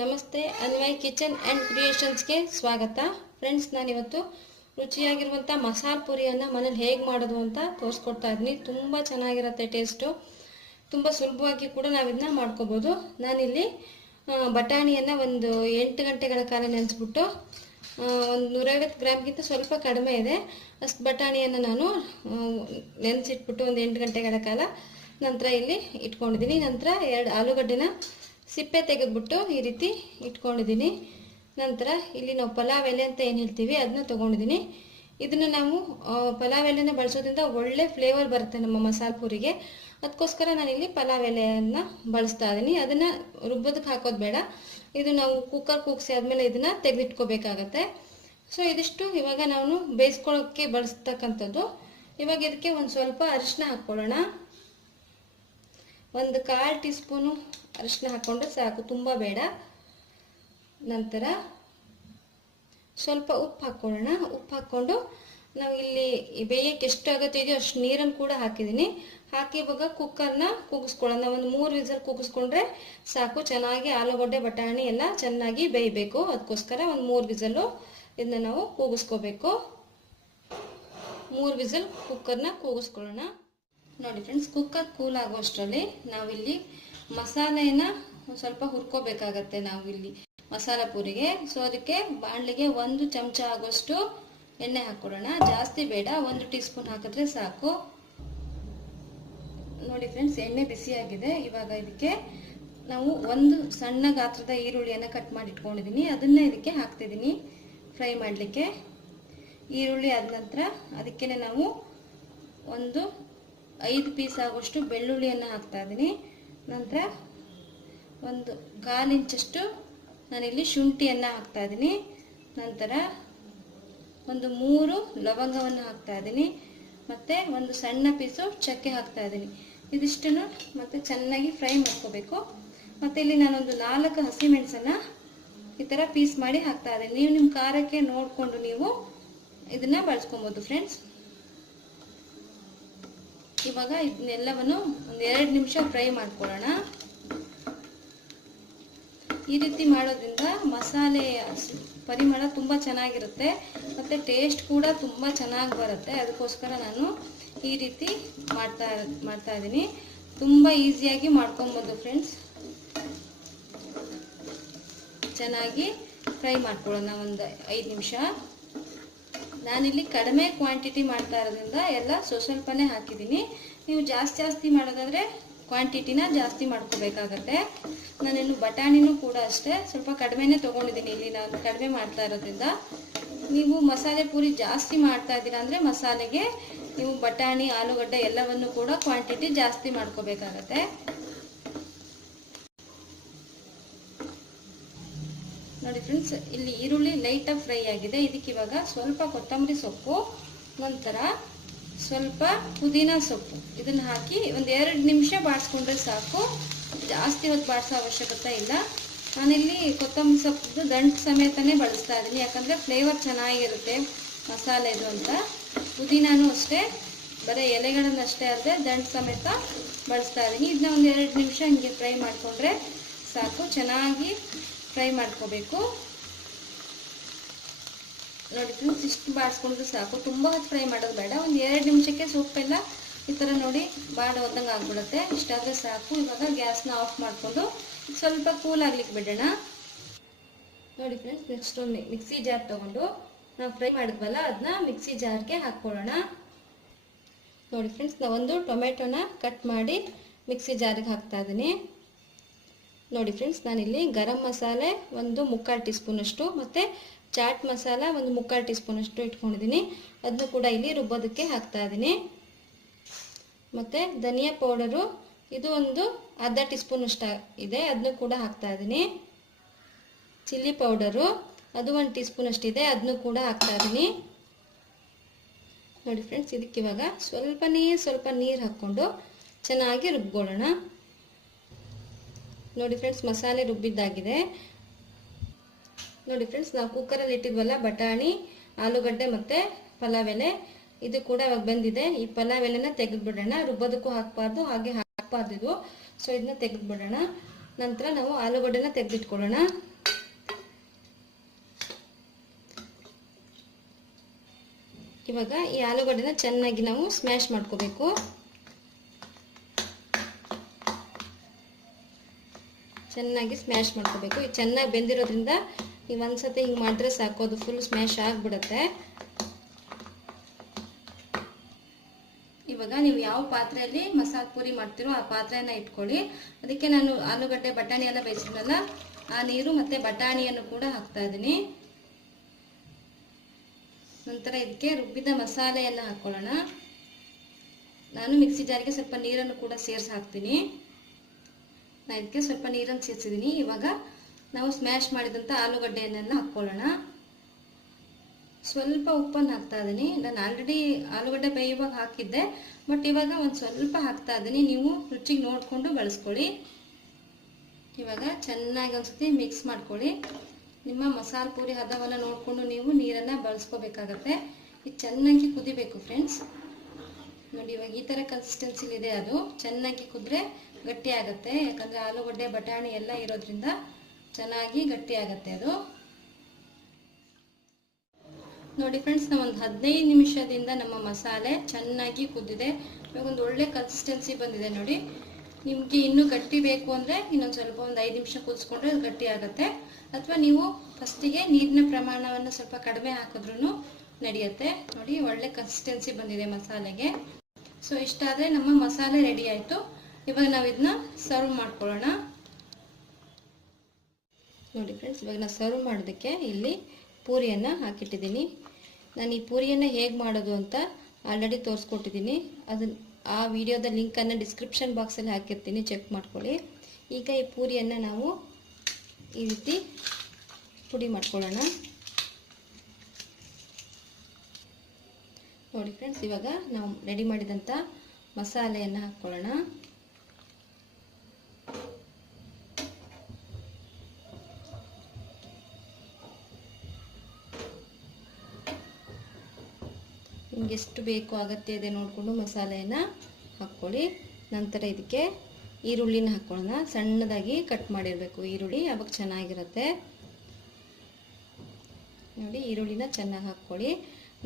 ನಮಸ್ತೆ, Anvay kitchen and ಕ್ರಿಯೇಷನ್ಸ್ಗೆ ಸ್ವಾಗತ. Friends, ನಾನಿವತ್ತು ರುಚಿಯಾಗಿರುವಂಥ ಮಸಾಲ ಪುರಿಯನ್ನು ಮನೇಲಿ ಹೇಗೆ ಮಾಡೋದು ಅಂತ ತೋರಿಸ್ಕೊಡ್ತಾ ಇದ್ದೀನಿ. ತುಂಬ ಚೆನ್ನಾಗಿರುತ್ತೆ ಟೇಸ್ಟು. ತುಂಬ ಸುಲಭವಾಗಿ ಕೂಡ ನಾವು ಇದನ್ನ ಮಾಡ್ಕೋಬೋದು. ನಾನಿಲ್ಲಿ ಬಟಾಣಿಯನ್ನು ಒಂದು ಎಂಟು ಗಂಟೆಗಳ ಕಾಲ ನೆನೆಸ್ಬಿಟ್ಟು ಒಂದು ನೂರೈವತ್ತು ಗ್ರಾಮ್ಗಿಂತ ಸ್ವಲ್ಪ ಕಡಿಮೆ ಇದೆ. ಅಷ್ಟು ಬಟಾಣಿಯನ್ನು ನಾನು ನೆನೆಸಿಟ್ಬಿಟ್ಟು ಒಂದು ಎಂಟು ಗಂಟೆಗಳ ಕಾಲ ನಂತರ ಇಲ್ಲಿ ಇಟ್ಕೊಂಡಿದ್ದೀನಿ. ನಂತರ ಎರಡು ಆಲೂಗಡ್ಡೆನ ಸಿಪ್ಪೆ ತೆಗೆದ್ಬಿಟ್ಟು ಈ ರೀತಿ ಇಟ್ಕೊಂಡಿದ್ದೀನಿ. ನಂತರ ಇಲ್ಲಿ ನಾವು ಪಲಾವ್ ಎಲೆ ಅಂತ ಏನು ಹೇಳ್ತೀವಿ ಅದನ್ನ ತೊಗೊಂಡಿದ್ದೀನಿ. ಇದನ್ನು ನಾವು ಪಲಾವ್ ಎಲೆನ ಬಳಸೋದ್ರಿಂದ ಒಳ್ಳೆ ಫ್ಲೇವರ್ ಬರುತ್ತೆ ನಮ್ಮ ಮಸಾಲೆ ಪೂರಿಗೆ. ಅದಕ್ಕೋಸ್ಕರ ನಾನು ಇಲ್ಲಿ ಪಲಾವ್ ಎಲೆಯನ್ನು ಬಳಸ್ತಾ ಇದ್ದೀನಿ ಅದನ್ನು ರುಬ್ಬೋದಕ್ಕೆ ಹಾಕೋದು ಬೇಡ. ಇದು ನಾವು ಕುಕ್ಕರ್ ಕೂಗಿಸಿ ಆದಮೇಲೆ ಇದನ್ನು ತೆಗೆದಿಟ್ಕೋಬೇಕಾಗತ್ತೆ. ಸೊ ಇದಿಷ್ಟು ಇವಾಗ ನಾವು ಬೇಯಿಸ್ಕೊಳ್ಳೋಕ್ಕೆ ಬಳಸ್ತಕ್ಕಂಥದ್ದು. ಇವಾಗ ಇದಕ್ಕೆ ಒಂದು ಸ್ವಲ್ಪ ಅರಿಶಿನ ಹಾಕ್ಕೊಳ್ಳೋಣ. ಒಂದು ಕಾಲು ಟೀ ಸ್ಪೂನು ಅರಿಶಿನ ಹಾಕ್ಕೊಂಡ್ರೆ ಸಾಕು, ತುಂಬ ಬೇಡ. ನಂತರ ಸ್ವಲ್ಪ ಉಪ್ಪು ಹಾಕ್ಕೊಳ್ಳೋಣ. ಉಪ್ಪು ಹಾಕ್ಕೊಂಡು ನಾವು ಇಲ್ಲಿ ಬೇಯಕ್ಕೆ ಎಷ್ಟು ಅಗತ್ಯ ಇದೆಯೋ ಅಷ್ಟು ನೀರನ್ನು ಕೂಡ ಹಾಕಿದ್ದೀನಿ. ಹಾಕಿ ಇವಾಗ ಕುಕ್ಕರ್ನ ಕೂಗಿಸ್ಕೊಳ್ಳೋಣ. ಒಂದು ಮೂರು ವಿಸಲ್ ಕೂಗಿಸ್ಕೊಂಡ್ರೆ ಸಾಕು, ಚೆನ್ನಾಗಿ ಆಲೂಗಡ್ಡೆ, ಬಟಾಣಿ ಎಲ್ಲ ಚೆನ್ನಾಗಿ ಬೇಯಬೇಕು. ಅದಕ್ಕೋಸ್ಕರ ಒಂದು ಮೂರು ವಿಸಲು ಇದನ್ನ ನಾವು ಕೂಗಿಸ್ಕೋಬೇಕು. ಮೂರು ವಿಸಲ್ ಕುಕ್ಕರ್ನ ಕೂಗಿಸ್ಕೊಳ್ಳೋಣ. ನೋಡಿ ಫ್ರೆಂಡ್ಸ್ ಕುಕ್ಕರ್ ಕೂಲ್ ಆಗೋಷ್ಟರಲ್ಲಿ ನಾವಿಲ್ಲಿ ಮಸಾಲೆನ ಸ್ವಲ್ಪ ಹುರ್ಕೋಬೇಕಾಗತ್ತೆ ನಾವಿಲ್ಲಿ ಮಸಾಲ ಪೂರಿಗೆ. ಸೊ ಅದಕ್ಕೆ ಬಾಣಲಿಗೆ ಒಂದು ಚಮಚ ಆಗೋಷ್ಟು ಎಣ್ಣೆ ಹಾಕ್ಕೊಡೋಣ. ಜಾಸ್ತಿ ಬೇಡ, ಒಂದು ಟೀ ಸ್ಪೂನ್ ಹಾಕಿದ್ರೆ ಸಾಕು. ನೋಡಿ ಫ್ರೆಂಡ್ಸ್ ಎಣ್ಣೆ ಬಿಸಿಯಾಗಿದೆ ಇವಾಗ ಇದಕ್ಕೆ ನಾವು ಒಂದು ಸಣ್ಣ ಗಾತ್ರದ ಈರುಳ್ಳಿಯನ್ನು ಕಟ್ ಮಾಡಿ ಇಟ್ಕೊಂಡಿದ್ದೀನಿ ಅದನ್ನ ಇದಕ್ಕೆ ಹಾಕ್ತಿದ್ದೀನಿ ಫ್ರೈ ಮಾಡಲಿಕ್ಕೆ. ಈರುಳ್ಳಿ ಆದ ನಂತರ ಅದಕ್ಕೆ ನಾವು ಒಂದು ಐದು ಪೀಸ್ ಆಗುವಷ್ಟು ಬೆಳ್ಳುಳ್ಳಿಯನ್ನು ಹಾಕ್ತಾ ಇದ್ದೀನಿ. ನಂತರ ಒಂದು ಕಾಲು ಇಂಚಷ್ಟು ನಾನಿಲ್ಲಿ ಶುಂಠಿಯನ್ನು ಹಾಕ್ತಾ ಇದ್ದೀನಿ. ನಂತರ ಒಂದು ಮೂರು ಲವಂಗವನ್ನು ಹಾಕ್ತಾ ಇದ್ದೀನಿ. ಮತ್ತು ಒಂದು ಸಣ್ಣ ಪೀಸು ಚಕ್ಕೆ ಹಾಕ್ತಾ ಇದ್ದೀನಿ. ಇದಿಷ್ಟನ್ನು ಮತ್ತು ಚೆನ್ನಾಗಿ ಫ್ರೈ ಮಾಡ್ಕೋಬೇಕು. ಮತ್ತು ಇಲ್ಲಿ ನಾನೊಂದು ನಾಲ್ಕು ಹಸಿಮೆಣಸನ್ನು ಈ ಥರ ಪೀಸ್ ಮಾಡಿ ಹಾಕ್ತಾ ಇದ್ದೀನಿ. ನೀವು ನಿಮ್ಮ ಖಾರಕ್ಕೆ ನೋಡಿಕೊಂಡು ನೀವು ಇದನ್ನು ಬಳಸ್ಕೊಬೋದು ಫ್ರೆಂಡ್ಸ್ ಇವಾಗ ಇದನ್ನೆಲ್ಲವನ್ನು ಒಂದು ಎರಡು ನಿಮಿಷ ಫ್ರೈ ಮಾಡ್ಕೊಳ್ಳೋಣ. ಈ ರೀತಿ ಮಾಡೋದ್ರಿಂದ ಮಸಾಲೆ ಪರಿಮಳ ತುಂಬ ಚೆನ್ನಾಗಿರುತ್ತೆ. ಮತ್ತು ಟೇಸ್ಟ್ ಕೂಡ ತುಂಬ ಚೆನ್ನಾಗಿ ಬರುತ್ತೆ. ಅದಕ್ಕೋಸ್ಕರ ನಾನು ಈ ರೀತಿ ಮಾಡ್ತಾ ಮಾಡ್ತಾ ಇದ್ದೀನಿ. ತುಂಬ ಈಸಿಯಾಗಿ ಮಾಡ್ಕೊಬೋದು ಫ್ರೆಂಡ್ಸ್ ಚೆನ್ನಾಗಿ ಫ್ರೈ ಮಾಡ್ಕೊಳ್ಳೋಣ ಒಂದು ಐದು ನಿಮಿಷ. ನಾನಿಲ್ಲಿ ಕಡಿಮೆ ಕ್ವಾಂಟಿಟಿ ಮಾಡ್ತಾ ಇರೋದ್ರಿಂದ ಎಲ್ಲ ಸ್ವಸ್ವಲ್ಪನೇ ಹಾಕಿದ್ದೀನಿ. ನೀವು ಜಾಸ್ತಿ ಜಾಸ್ತಿ ಮಾಡೋದಾದರೆ ಕ್ವಾಂಟಿಟಿನ ಜಾಸ್ತಿ ಮಾಡ್ಕೋಬೇಕಾಗತ್ತೆ. ನಾನಿನ್ನು ಬಟಾಣಿನೂ ಕೂಡ ಅಷ್ಟೇ, ಸ್ವಲ್ಪ ಕಡಿಮೆನೇ ತೊಗೊಂಡಿದ್ದೀನಿ ಇಲ್ಲಿ ನಾನು ಕಡಿಮೆ ಮಾಡ್ತಾ ಇರೋದ್ರಿಂದ. ನೀವು ಮಸಾಲೆ ಪೂರಿ ಜಾಸ್ತಿ ಮಾಡ್ತಾ ಇದ್ದೀರಾ ಅಂದರೆ ಮಸಾಲೆಗೆ ನೀವು ಬಟಾಣಿ, ಆಲೂಗಡ್ಡೆ ಎಲ್ಲವನ್ನು ಕೂಡ ಕ್ವಾಂಟಿಟಿ ಜಾಸ್ತಿ ಮಾಡ್ಕೋಬೇಕಾಗತ್ತೆ. ನೋಡಿ ಫ್ರೆಂಡ್ಸ್ ಇಲ್ಲಿ ಈರುಳ್ಳಿ ಲೈಟಾಗಿ ಫ್ರೈ ಆಗಿದೆ. ಇದಕ್ಕೆ ಇವಾಗ ಸ್ವಲ್ಪ ಕೊತ್ತಂಬರಿ ಸೊಪ್ಪು, ನಂತರ ಸ್ವಲ್ಪ ಪುದೀನ ಸೊಪ್ಪು. ಇದನ್ನು ಹಾಕಿ ಒಂದು ಎರಡು ನಿಮಿಷ ಬಾಡಿಸ್ಕೊಂಡ್ರೆ ಸಾಕು. ಜಾಸ್ತಿ ಹೊತ್ತು ಬಾಡಿಸೋ ಅವಶ್ಯಕತೆ ಇಲ್ಲ. ನಾನಿಲ್ಲಿ ಕೊತ್ತಂಬರಿ ಸೊಪ್ಪು ದಂಟು ಸಮೇತನೇ ಬಳಸ್ತಾ ಇದ್ದೀನಿ. ಯಾಕಂದರೆ ಫ್ಲೇವರ್ ಚೆನ್ನಾಗಿರುತ್ತೆ ಮಸಾಲೆದು ಅಂತ. ಪುದೀನಾನು ಅಷ್ಟೇ, ಬರೀ ಎಲೆಗಳನ್ನು ಅಷ್ಟೇ ಅಲ್ಲದೆ ದಂಟು ಸಮೇತ ಬಳಸ್ತಾ ಇದ್ದೀನಿ. ಇದನ್ನ ಒಂದು ಎರಡು ನಿಮಿಷ ಹಿಂಗೆ ಫ್ರೈ ಮಾಡಿಕೊಂಡ್ರೆ ಸಾಕು. ಚೆನ್ನಾಗಿ ಫ್ರೈ ಮಾಡ್ಕೋಬೇಕು. ನೋಡಿ ಫ್ರೆಂಡ್ಸ್, ಇಷ್ಟು ಬಾಡಿಸ್ಕೊಂಡ್ರೆ ಸಾಕು. ತುಂಬ ಹೊತ್ತು ಫ್ರೈ ಮಾಡೋದು ಬೇಡ. ಒಂದು ಎರಡು ನಿಮಿಷಕ್ಕೆ ಸೊಪ್ಪೆಲ್ಲ ಈ ಥರ ನೋಡಿ ಬಾಡ ಹೋದಂಗೆ ಆಗ್ಬಿಡುತ್ತೆ. ಇಷ್ಟಾದರೆ ಸಾಕು. ಇವಾಗ ಗ್ಯಾಸ್ನ ಆಫ್ ಮಾಡಿಕೊಂಡು ಸ್ವಲ್ಪ ಕೂಲ್ ಆಗ್ಲಿಕ್ಕೆ ಬಿಡೋಣ. ನೋಡಿ ಫ್ರೆಂಡ್ಸ್ ನೆಕ್ಸ್ಟ್ ಒಂದು ಮಿಕ್ಸಿ ಜಾರ್ ತೊಗೊಂಡು ನಾವು ಫ್ರೈ ಮಾಡಿದ್ವಲ್ಲ ಅದನ್ನ ಮಿಕ್ಸಿ ಜಾರ್ಗೆ ಹಾಕ್ಕೊಳ್ಳೋಣ. ನೋಡಿ ಫ್ರೆಂಡ್ಸ್, ನಾವೊಂದು ಟೊಮೆಟೊನ ಕಟ್ ಮಾಡಿ ಮಿಕ್ಸಿ ಜಾರಿಗೆ ಹಾಕ್ತಾ ಇದ್ದೀನಿ. ನೋಡಿ ಫ್ರೆಂಡ್ಸ್ ನಾನಿಲ್ಲಿ ಗರಂ ಮಸಾಲೆ ಒಂದು ಮುಕ್ಕಾಲು ಟೀ ಸ್ಪೂನಷ್ಟು ಮತ್ತು ಚಾಟ್ ಮಸಾಲ ಒಂದು ಮುಕ್ಕಾಲು ಟೀ ಸ್ಪೂನಷ್ಟು ಇಟ್ಕೊಂಡಿದ್ದೀನಿ. ಅದನ್ನು ಕೂಡ ಇಲ್ಲಿ ರುಬ್ಬೋದಕ್ಕೆ ಹಾಕ್ತಾ ಇದ್ದೀನಿ. ಮತ್ತು ಧನಿಯಾ ಪೌಡರು, ಇದು ಒಂದು ಅರ್ಧ ಟೀ ಸ್ಪೂನಷ್ಟು ಇದೆ ಅದನ್ನು ಕೂಡ ಹಾಕ್ತಾ ಇದ್ದೀನಿ. ಚಿಲ್ಲಿ ಪೌಡರು, ಅದು ಒಂದು ಟೀ ಸ್ಪೂನಷ್ಟಿದೆ ಅದನ್ನು ಕೂಡ ಹಾಕ್ತಾ ಇದ್ದೀನಿ. ನೋಡಿ ಫ್ರೆಂಡ್ಸ್ ಇದಕ್ಕೆ ಇವಾಗ ಸ್ವಲ್ಪನೇ ಸ್ವಲ್ಪ ನೀರು ಹಾಕ್ಕೊಂಡು ಚೆನ್ನಾಗಿ ರುಬ್ಕೊಳ್ಳೋಣ. ನೋಡಿ ಫ್ರೆಂಡ್ಸ್ ಮಸಾಲೆ ರುಬ್ಬಿದ್ದಾಗಿದೆ. ನೋಡಿ ಫ್ರೆಂಡ್ಸ್ ನಾವು ಕುಕ್ಕರಲ್ಲಿ ಇಟ್ಟಿದ್ವಲ್ಲ, ಬಟಾಣಿ, ಆಲೂಗಡ್ಡೆ ಮತ್ತು ಪಲಾವ್ ಎಲೆ ಇದು ಕೂಡ ಇವಾಗ ಬಂದಿದೆ. ಈ ಪಲಾವ್ ಎಲೆನ ತೆಗೆದುಬಿಡೋಣ. ರುಬ್ಬೋದಕ್ಕೂ ಹಾಕಬಾರ್ದು, ಹಾಗೆ ಹಾಕಬಾರ್ದು ಇದು. ಸೊ ಇದನ್ನ ತೆಗೆದುಬಿಡೋಣ. ನಂತರ ನಾವು ಆಲೂಗಡ್ಡೆನ ತೆಗೆದಿಟ್ಕೊಳ್ಳೋಣ. ಇವಾಗ ಈ ಆಲೂಗಡ್ಡೆನ ಚೆನ್ನಾಗಿ ನಾವು ಸ್ಮ್ಯಾಶ್ ಮಾಡ್ಕೋಬೇಕು. ಚೆನ್ನಾಗಿ ಸ್ಮ್ಯಾಶ್ ಮಾಡ್ಕೋಬೇಕು. ಇದು ಚೆನ್ನಾಗಿ ಬೆಂದಿರೋದ್ರಿಂದ ನೀವು ಒಂದ್ಸತಿ ಹಿಂಗೆ ಮಾಡಿದ್ರೆ ಸಾಕು. ಅದು ಫುಲ್ ಸ್ಮ್ಯಾಶ್ ಆಗಿಬಿಡುತ್ತೆ. ಇವಾಗ ನೀವು ಯಾವ ಪಾತ್ರೆಯಲ್ಲಿ ಮಸಾಲೆ ಪೂರಿ ಮಾಡ್ತೀರೋ ಆ ಪಾತ್ರೆಯನ್ನು ಇಟ್ಕೊಳ್ಳಿ. ಅದಕ್ಕೆ ನಾನು ಆಲೂಗಡ್ಡೆ, ಬಟಾಣಿ ಎಲ್ಲ ಬೇಯಿಸಿದ್ನಲ್ಲ, ಆ ನೀರು ಮತ್ತು ಬಟಾಣಿಯನ್ನು ಕೂಡ ಹಾಕ್ತಾ ಇದ್ದೀನಿ. ನಂತರ ಇದಕ್ಕೆ ರುಬ್ಬಿದ ಮಸಾಲೆಯನ್ನು ಹಾಕ್ಕೊಳ್ಳೋಣ ನಾನು ಮಿಕ್ಸಿ ಜಾರಿಗೆ ಸ್ವಲ್ಪ ನೀರನ್ನು ಕೂಡ ಸೇರಿಸಿ ಹಾಕ್ತೀನಿ. ನಾನು ಇದಕ್ಕೆ ಸ್ವಲ್ಪ ನೀರನ್ನು ಸೇರಿಸಿದ್ದೀನಿ. ಇವಾಗ ನಾವು ಸ್ಮ್ಯಾಶ್ ಮಾಡಿದಂಥ ಆಲೂಗಡ್ಡೆಯನ್ನೆಲ್ಲ ಹಾಕ್ಕೊಳ್ಳೋಣ. ಸ್ವಲ್ಪ ಉಪ್ಪನ್ನು ಹಾಕ್ತಾ ಇದ್ದೀನಿ. ನಾನು ಆಲ್ರೆಡಿ ಆಲೂಗಡ್ಡೆ ಬೇಯುವಾಗ ಹಾಕಿದ್ದೆ. ಬಟ್ ಇವಾಗ ಒಂದು ಸ್ವಲ್ಪ ಹಾಕ್ತಾ ಇದ್ದೀನಿ. ನೀವು ರುಚಿಗೆ ನೋಡಿಕೊಂಡು ಬಳಸ್ಕೊಳ್ಳಿ. ಇವಾಗ ಚೆನ್ನಾಗಿ ಒಂದ್ಸತಿ ಮಿಕ್ಸ್ ಮಾಡ್ಕೊಳ್ಳಿ. ನಿಮ್ಮ ಮಸಾಲೆ ಪೂರಿ ಹದವನ್ನು ನೋಡಿಕೊಂಡು ನೀವು ನೀರನ್ನು ಬಳಸ್ಕೋಬೇಕಾಗತ್ತೆ. ಇದು ಚೆನ್ನಾಗಿ ಕುದಿಬೇಕು ಫ್ರೆಂಡ್ಸ್ ನೋಡಿ, ಇವಾಗ ಈ ಥರ ಕನ್ಸಿಸ್ಟೆನ್ಸಿಲಿದೆ ಅದು. ಚೆನ್ನಾಗಿ ಕುದ್ರೆ ಗಟ್ಟಿ ಆಗುತ್ತೆ ಯಾಕಂದರೆ ಆಲೂಗಡ್ಡೆ, ಬಟಾಣಿ ಎಲ್ಲ ಇರೋದ್ರಿಂದ ಚೆನ್ನಾಗಿ ಗಟ್ಟಿ ಆಗುತ್ತೆ ಅದು. ನೋಡಿ ಫ್ರೆಂಡ್ಸ್ ನಾವು ಒಂದು ಹದಿನೈದು ನಿಮಿಷದಿಂದ ನಮ್ಮ ಮಸಾಲೆ ಚೆನ್ನಾಗಿ ಕುದ್ದಿದೆ. ಇವಾಗ ಒಂದು ಒಳ್ಳೆ ಕನ್ಸಿಸ್ಟೆನ್ಸಿ ಬಂದಿದೆ ನೋಡಿ. ನಿಮಗೆ ಇನ್ನೂ ಗಟ್ಟಿ ಬೇಕು ಅಂದರೆ ಇನ್ನೊಂದು ಸ್ವಲ್ಪ ಒಂದು ಐದು ನಿಮಿಷ ಕುದಿಸ್ಕೊಂಡ್ರೆ ಅದು ಗಟ್ಟಿ ಆಗುತ್ತೆ. ಅಥವಾ ನೀವು ಫಸ್ಟಿಗೆ ನೀರಿನ ಪ್ರಮಾಣವನ್ನು ಸ್ವಲ್ಪ ಕಡಿಮೆ ಹಾಕಿದ್ರೂ ನಡೆಯುತ್ತೆ. ನೋಡಿ, ಒಳ್ಳೆ ಕನ್ಸಿಸ್ಟೆನ್ಸಿ ಬಂದಿದೆ ಮಸಾಲೆಗೆ. ಸೊ ಇಷ್ಟಾದರೆ ನಮ್ಮ ಮಸಾಲೆ ರೆಡಿ ಆಯಿತು. ಇವಾಗ ನಾವು ಇದನ್ನ ಸರ್ವ್ ಮಾಡ್ಕೊಳ್ಳೋಣ. ನೋಡಿ ಫ್ರೆಂಡ್ಸ್ ಇವಾಗ ನಾನು ಸರ್ವ್ ಮಾಡೋದಕ್ಕೆ ಇಲ್ಲಿ ಪೂರಿಯನ್ನು ಹಾಕಿಟ್ಟಿದ್ದೀನಿ. ನಾನು ಈ ಪೂರಿಯನ್ನು ಹೇಗೆ ಮಾಡೋದು ಅಂತ ಆಲ್ರೆಡಿ ತೋರಿಸ್ಕೊಟ್ಟಿದ್ದೀನಿ. ಅದನ್ನ ಆ ವಿಡಿಯೋದ ಲಿಂಕನ್ನು ಡಿಸ್ಕ್ರಿಪ್ಷನ್ ಬಾಕ್ಸಲ್ಲಿ ಹಾಕಿರ್ತೀನಿ ಚೆಕ್ ಮಾಡ್ಕೊಳ್ಳಿ. ಈಗ ಈ ಪೂರಿಯನ್ನು ನಾವು ಈ ರೀತಿ ಪುಡಿ ಮಾಡ್ಕೊಳ್ಳೋಣ. ನೋಡಿ ಫ್ರೆಂಡ್ಸ್ ಇವಾಗ ನಾವು ರೆಡಿ ಮಾಡಿದಂಥ ಮಸಾಲೆಯನ್ನು ಹಾಕ್ಕೊಳ್ಳೋಣ. ನಿಮ್ಗೆ ಎಷ್ಟು ಬೇಕು ಅಗತ್ಯ ಇದೆ ನೋಡಿಕೊಂಡು ಮಸಾಲೆಯನ್ನು ಹಾಕ್ಕೊಳ್ಳಿ. ನಂತರ ಇದಕ್ಕೆ ಈರುಳ್ಳಿನ ಹಾಕ್ಕೊಳ್ಳೋಣ ಸಣ್ಣದಾಗಿ ಕಟ್ ಮಾಡಿರಬೇಕು ಈರುಳ್ಳಿ, ಅವಾಗ ಚೆನ್ನಾಗಿರುತ್ತೆ. ನೋಡಿ, ಈರುಳ್ಳಿನ ಚೆನ್ನಾಗಿ ಹಾಕ್ಕೊಳ್ಳಿ.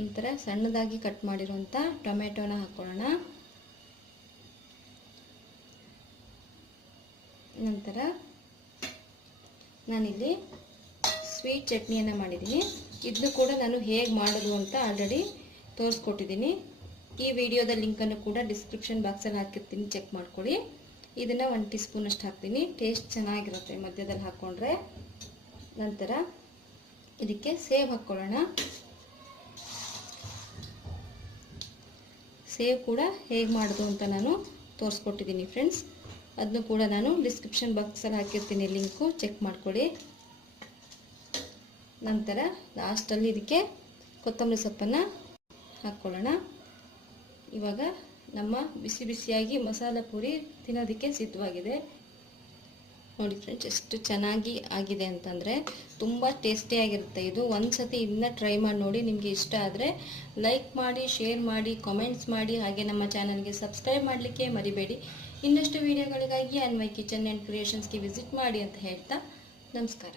ನಂತರ ಸಣ್ಣದಾಗಿ ಕಟ್ ಮಾಡಿರುವಂಥ ಟೊಮೆಟೊನ ಹಾಕ್ಕೊಳ್ಳೋಣ ನಂತರ ನಾನಿಲ್ಲಿ ಸ್ವೀಟ್ ಚಟ್ನಿಯನ್ನು ಮಾಡಿದ್ದೀನಿ. ಇದನ್ನು ಕೂಡ ನಾನು ಹೇಗೆ ಮಾಡೋದು ಅಂತ ಆಲ್ರೆಡಿ ತೋರಿಸ್ಕೊಟ್ಟಿದ್ದೀನಿ. ಈ ವಿಡಿಯೋದ ಲಿಂಕನ್ನು ಕೂಡ ಡಿಸ್ಕ್ರಿಪ್ಷನ್ ಬಾಕ್ಸಲ್ಲಿ ಹಾಕಿರ್ತೀನಿ. ಚೆಕ್ ಮಾಡ್ಕೊಳ್ಳಿ. ಇದನ್ನು ಒಂದು ಟೀ ಸ್ಪೂನಷ್ಟು ಹಾಕ್ತೀನಿ. ಟೇಸ್ಟ್ ಚೆನ್ನಾಗಿರುತ್ತೆ ಮಧ್ಯದಲ್ಲಿ ಹಾಕ್ಕೊಂಡ್ರೆ ನಂತರ ಇದಕ್ಕೆ ಸೇವ್ ಹಾಕ್ಕೊಳ್ಳೋಣ ಸೇವ್ ಕೂಡ ಹೇಗೆ ಮಾಡೋದು ಅಂತ ನಾನು ತೋರಿಸ್ಕೊಟ್ಟಿದ್ದೀನಿ ಫ್ರೆಂಡ್ಸ್ ಅದನ್ನು ಕೂಡ ನಾನು ಡಿಸ್ಕ್ರಿಪ್ಷನ್ ಬಾಕ್ಸಲ್ಲಿ ಹಾಕಿರ್ತೀನಿ ಲಿಂಕು. ಚೆಕ್ ಮಾಡ್ಕೊಳ್ಳಿ. ನಂತರ ಲಾಸ್ಟಲ್ಲಿ ಇದಕ್ಕೆ ಕೊತ್ತಂಬರಿ ಸೊಪ್ಪನ್ನು ಹಾಕ್ಕೊಳ್ಳೋಣ ಇವಾಗ ನಮ್ಮ ಬಿಸಿ ಬಿಸಿಯಾಗಿ ಮಸಾಲೆ ಪೂರಿ ತಿನ್ನೋದಕ್ಕೆ ಸಿದ್ಧವಾಗಿದೆ. ನೋಡಿ ಫ್ರೆಂಡ್ಸ್ ಎಷ್ಟು ಚೆನ್ನಾಗಿ ಆಗಿದೆ ಅಂತಂದರೆ ತುಂಬ ಟೇಸ್ಟಿಯಾಗಿರುತ್ತೆ ಇದು ಒಂದು ಸತಿ ಇದನ್ನ ಟ್ರೈ ಮಾಡಿ ನೋಡಿ ನಿಮಗೆ ಇಷ್ಟ ಆದರೆ ಲೈಕ್ ಮಾಡಿ ಶೇರ್ ಮಾಡಿ ಕಾಮೆಂಟ್ಸ್ ಮಾಡಿ, ಹಾಗೆ ನಮ್ಮ ಚಾನಲ್ಗೆ ಸಬ್ಸ್ಕ್ರೈಬ್ ಮಾಡಲಿಕ್ಕೆ ಮರಿಬೇಡಿ. ಇನ್ನಷ್ಟು ವೀಡಿಯೋಗಳಿಗಾಗಿ ಅನ್ವಯ್ ಕಿಚನ್ ಆ್ಯಂಡ್ ಕ್ರಿಯೇಷನ್ಸ್ಗೆ ವಿಸಿಟ್ ಮಾಡಿ ಅಂತ ಹೇಳ್ತಾ ನಮಸ್ಕಾರ.